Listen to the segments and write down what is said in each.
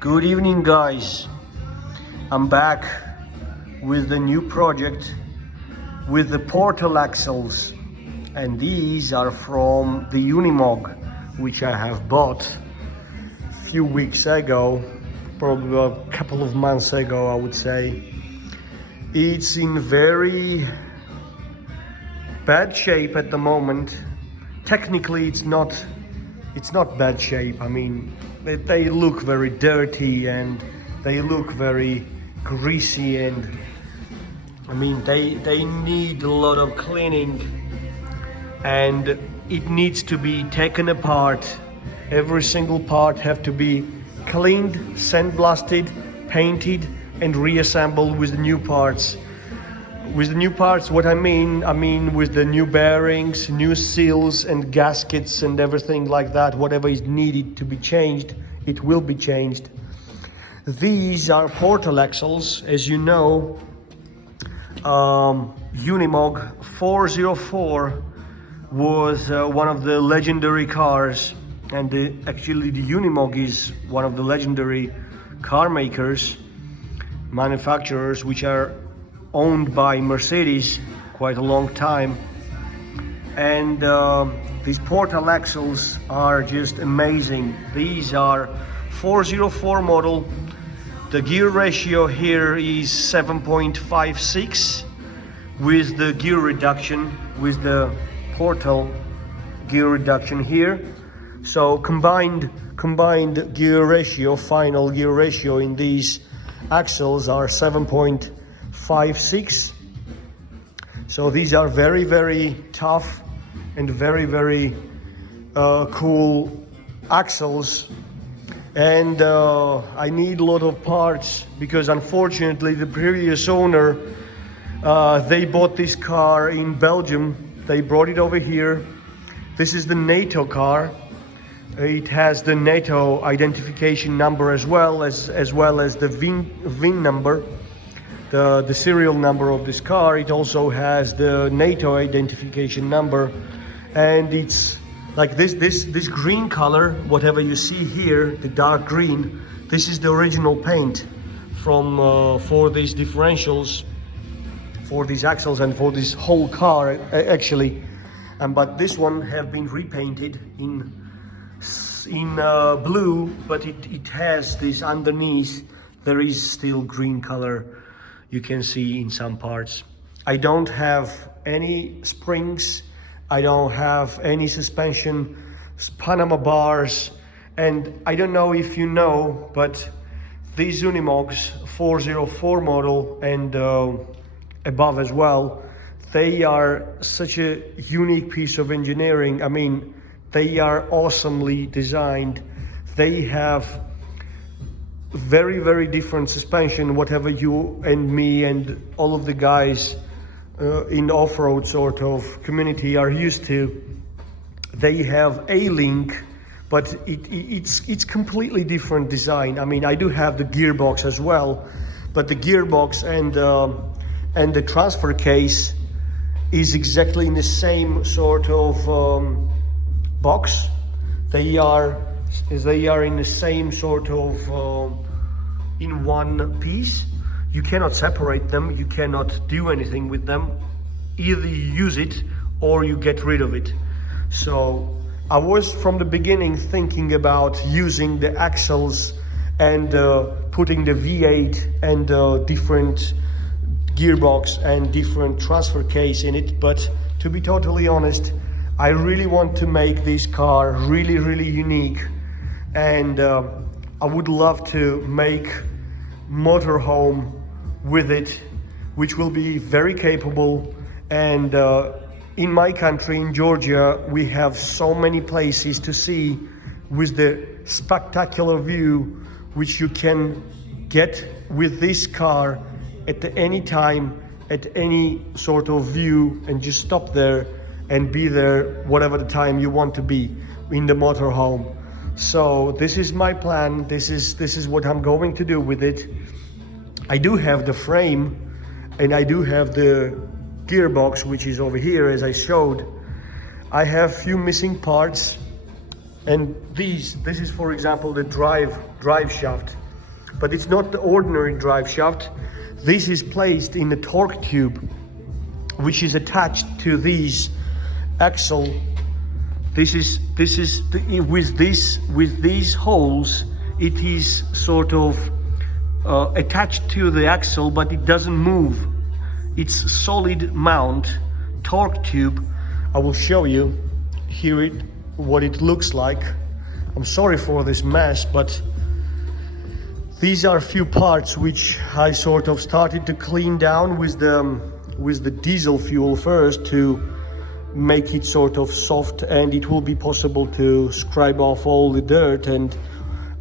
Good evening, guys. I'm back with the new project with the portal axles, and these are from the UNIMOG, which I have bought a few weeks ago, probably a couple of months ago, I would say. It's in very bad shape at the moment. Technically it's not bad shape. I mean, they look very dirty and they look very greasy, and I mean they need a lot of cleaning, and it needs to be taken apart. Every single part have to be cleaned, sandblasted, painted and reassembled with the new parts. With the new parts, what I mean with the new bearings, new seals and gaskets and everything like that. Whatever is needed to be changed, it will be changed. These are portal axles, as you know. UNIMOG 404 was one of the legendary cars, and actually the UNIMOG is one of the legendary car makers, manufacturers, which are owned by Mercedes quite a long time. And these portal axles are just amazing. These are 404 model. The gear ratio here is 7.56 with the gear reduction, with the portal gear reduction here. So combined gear ratio, final gear ratio in these axles are 7.56. So these are very, very tough and very, very cool axles. And I need a lot of parts because unfortunately the previous owner, they bought this car in Belgium. They brought it over here. This is the NATO car. It has the NATO identification number as well as the VIN number. The serial number of this car. It also has the NATO identification number, and it's like this green color, whatever you see here, the dark green, this is the original paint from for these differentials, for these axles and for this whole car actually. But this one have been repainted in blue, but it has this underneath, there is still green color. You can see in some parts. I don't have any springs, I don't have any suspension, Panama bars, and I don't know if you know, but these Unimogs 404 model and above as well, they are such a unique piece of engineering. I mean, they are awesomely designed. They have very, very different suspension, whatever you and me and all of the guys in off-road sort of community are used to. They have a link, but it's completely different design. I mean, I do have the gearbox as well, but the gearbox and the transfer case is exactly in the same sort of box. They are in the same sort of in one piece. You cannot separate them, you cannot do anything with them. Either you use it or you get rid of it. So I was from the beginning thinking about using the axles and putting the V8 and different gearbox and different transfer case in it, but to be totally honest, I really want to make this car really, really unique, and I would love to make motorhome with it, which will be very capable. And in my country, in Georgia, we have so many places to see with the spectacular view which you can get with this car at any time, at any sort of view, and just stop there and be there whatever the time you want to be in the motorhome. So this is my plan. This is what I'm going to do with it. I do have the frame and I do have the gearbox, which is over here as I showed. I have few missing parts, and this is, for example, the drive shaft. but it's not the ordinary drive shaft. This is placed in a torque tube, which is attached to these axle. With these holes, it is sort of attached to the axle, but it doesn't move. It's solid mount torque tube. I will show you here what it looks like. I'm sorry for this mess, but these are a few parts which I sort of started to clean down with the diesel fuel first to make it sort of soft, and it will be possible to scrape off all the dirt, and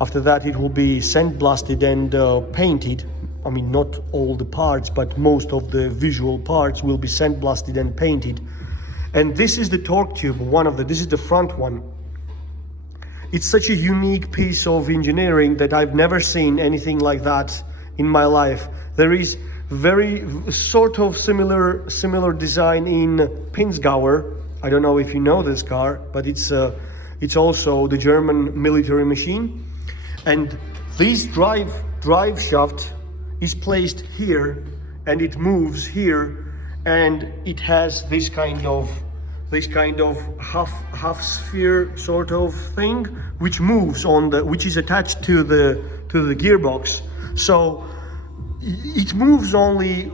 after that it will be sandblasted and painted. I mean, not all the parts, but most of the visual parts will be sandblasted and painted. And this is the torque tube, this is the front one. It's such a unique piece of engineering that I've never seen anything like that in my life. There is very sort of similar design in Pinzgauer. I don't know if you know this car, but it's also the German military machine. And this drive shaft is placed here, and it moves here, and it has this kind of half sphere sort of thing, which moves which is attached to the gearbox. So it moves only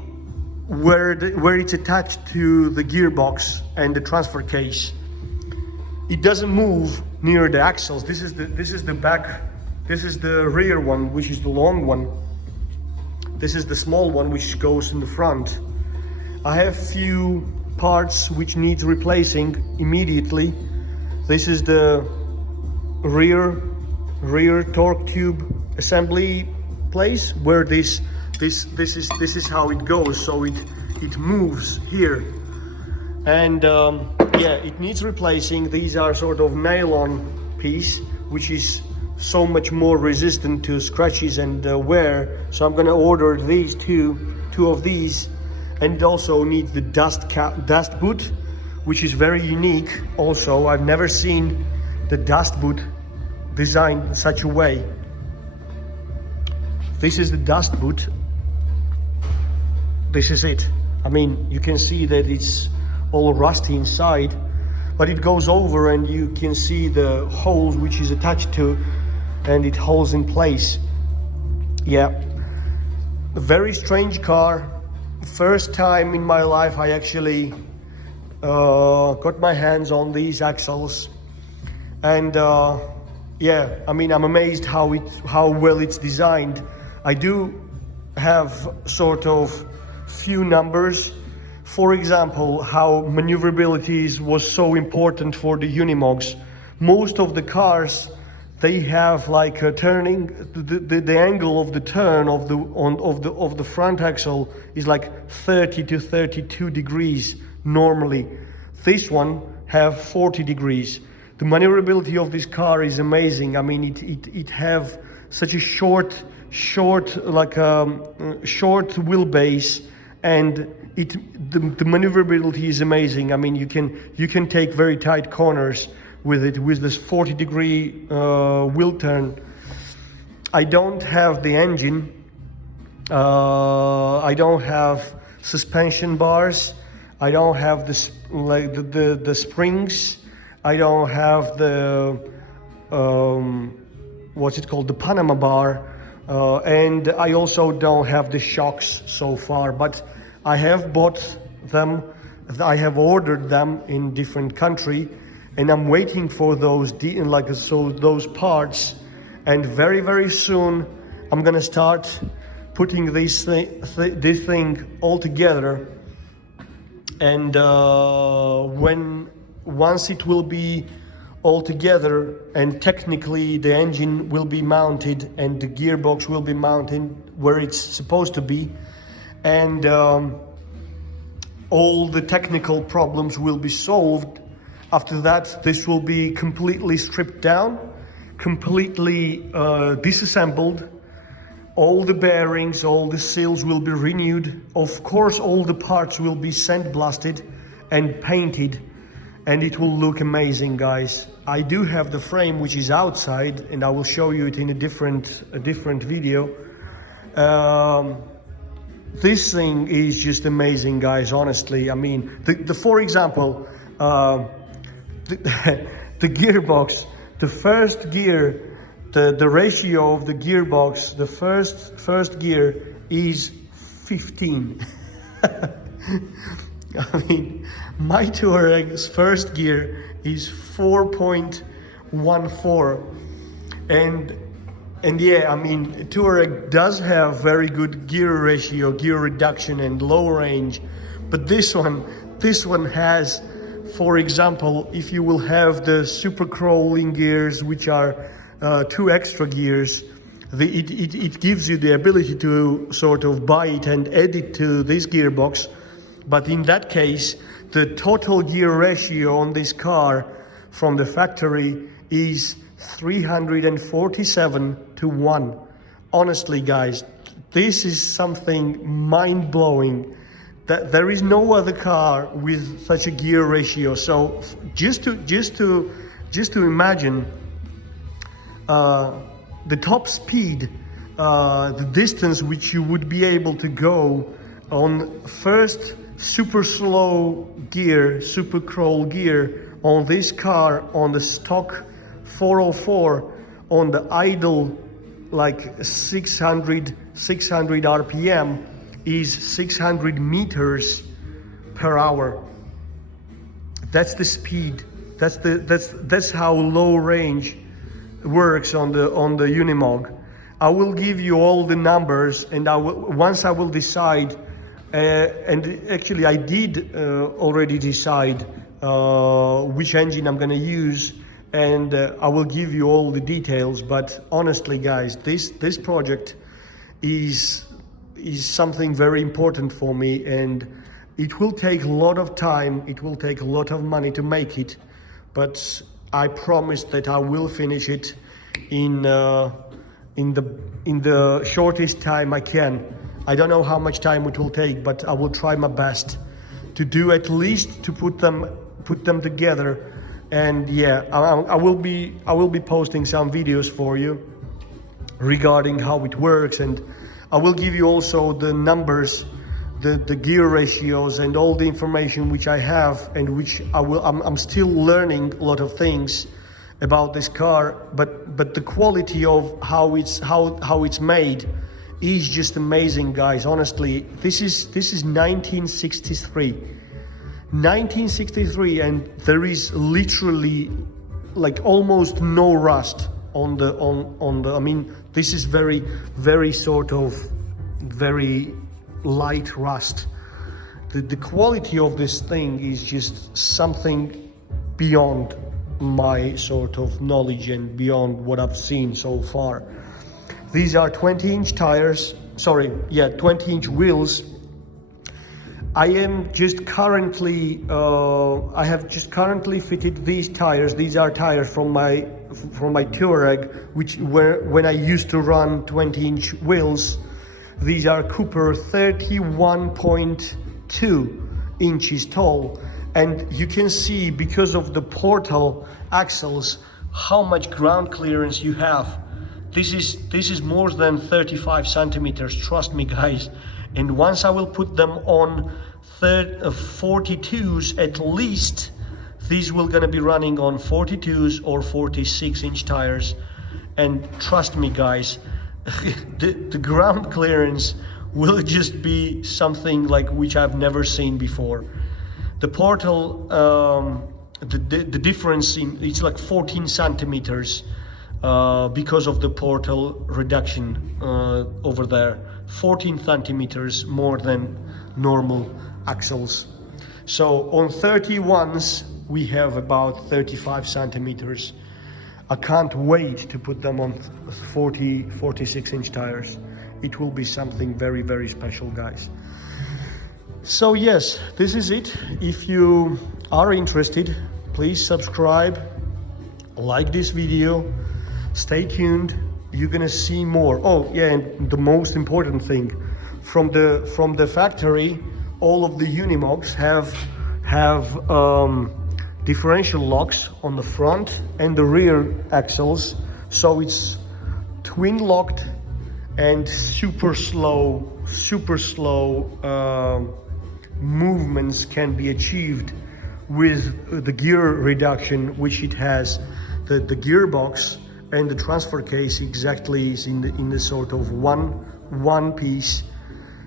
where it's attached to the gearbox and the transfer case. It doesn't move near the axles. This is the back. This is the rear one, which is the long one. This is the small one, which goes in the front. I have few parts which need replacing immediately. This is the rear torque tube assembly place, where this is how it goes. So it moves here, and yeah, it needs replacing. These are sort of nylon piece, which is so much more resistant to scratches and wear. So I'm gonna order these two of these. And it also needs the dust boot, which is very unique. Also, I've never seen the dust boot designed in such a way. This is the dust boot. This is it. I mean, you can see that it's all rusty inside, but it goes over and you can see the holes which is attached to, and it holds in place. Yeah, a very strange car. First time in my life I actually got my hands on these axles, and yeah, I mean, I'm amazed how well it's designed. I do have sort of few numbers. For example, how maneuverability was so important for the Unimogs. Most of the cars, they have like a turning, the angle of the turn of the front axle is like 30 to 32 degrees normally. This one have 40 degrees. The maneuverability of this car is amazing. I mean, it have such a short wheelbase, and the maneuverability is amazing. I mean, you can take very tight corners with it, with this 40-degree wheel turn. I don't have the engine. I don't have suspension bars. I don't have the springs. I don't have the what's it called, the Panama bar, and I also don't have the shocks so far. But I have bought them. I have ordered them in different country, and I'm waiting for those those parts. And very soon I'm gonna start putting this thing all together. And once it will be all together, and technically the engine will be mounted and the gearbox will be mounted where it's supposed to be, and all the technical problems will be solved. After that, this will be completely stripped down, completely disassembled. All the bearings, all the seals will be renewed. Of course, all the parts will be sandblasted and painted, and it will look amazing, guys. I do have the frame which is outside, and I will show you it in a different video. This thing is just amazing, guys, honestly. I mean, for example, the gearbox, the first gear, the ratio of the gearbox, the first gear is 15. I mean, my Touareg's first gear is 4.14, and yeah, I mean, Touareg does have very good gear ratio, gear reduction, and low range, but this one has, for example, if you will have the super crawling gears, which are 2 extra gears, it gives you the ability to sort of buy it and add it to this gearbox. But in that case, the total gear ratio on this car from the factory is 347 to 1. Honestly, guys, this is something mind-blowing. That there is no other car with such a gear ratio. So just to imagine the top speed, the distance which you would be able to go on first super slow gear, super crawl gear on this car, on the stock 404, on the idle like 600 RPM is 600 meters per hour. That's the speed. That's how low range works on the UNIMOG. I will give you all the numbers, and once I will decide. And actually, I did already decide which engine I'm going to use, and I will give you all the details. But honestly, guys, this project is something very important for me, and it will take a lot of time. It will take a lot of money to make it, but I promise that I will finish it in the shortest time I can. I don't know how much time it will take, but I will try my best to do, at least to put them together. And yeah, I will be posting some videos for you regarding how it works, and I will give you also the numbers, the gear ratios, and all the information which I have, and which I'm still learning a lot of things about this car, but the quality of how it's made is just amazing, guys. Honestly, this is 1963, and there is literally like almost no rust on the I mean, this is very sort of very light rust. The quality of this thing is just something beyond my sort of knowledge and beyond what I've seen so far. These are 20-inch tires, 20-inch wheels. I have just currently fitted these tires. These are tires from my Touareg, which were when I used to run 20-inch wheels. These are Cooper 31.2 inches tall, and you can see, because of the portal axles, how much ground clearance you have. This is more than 35 centimeters, trust me, guys. And once I will put them on 42s at least, these will gonna be running on 42s or 46-inch tires. And trust me, guys, the ground clearance will just be something like which I've never seen before. The portal, the difference it's like 14 centimeters. Because of the portal reduction over there, 14 centimeters more than normal axles. So on 31s we have about 35 centimeters. I can't wait to put them on 46-inch tires. It will be something very special, guys. So yes, this is it. If you are interested, please subscribe, like this video. Stay tuned, you're gonna see more. Oh yeah, and the most important thing, from the factory, all of the UNIMOGs have differential locks on the front and the rear axles, so it's twin locked and super slow movements can be achieved with the gear reduction, which it has. The gearbox and the transfer case exactly is in the sort of one piece,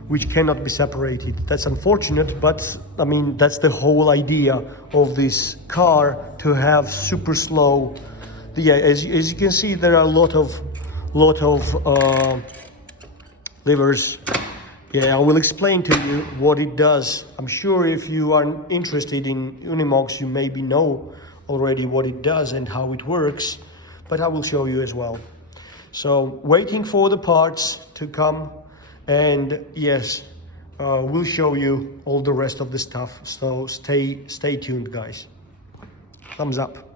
which cannot be separated. That's unfortunate, but I mean that's the whole idea of this car, to have super slow. Yeah, as you can see, there are a lot of levers. Yeah, I will explain to you what it does. I'm sure if you are interested in UNIMOGs, you maybe know already what it does and how it works, but I will show you as well. So waiting for the parts to come, and yes, we'll show you all the rest of the stuff. So stay tuned, guys. Thumbs up.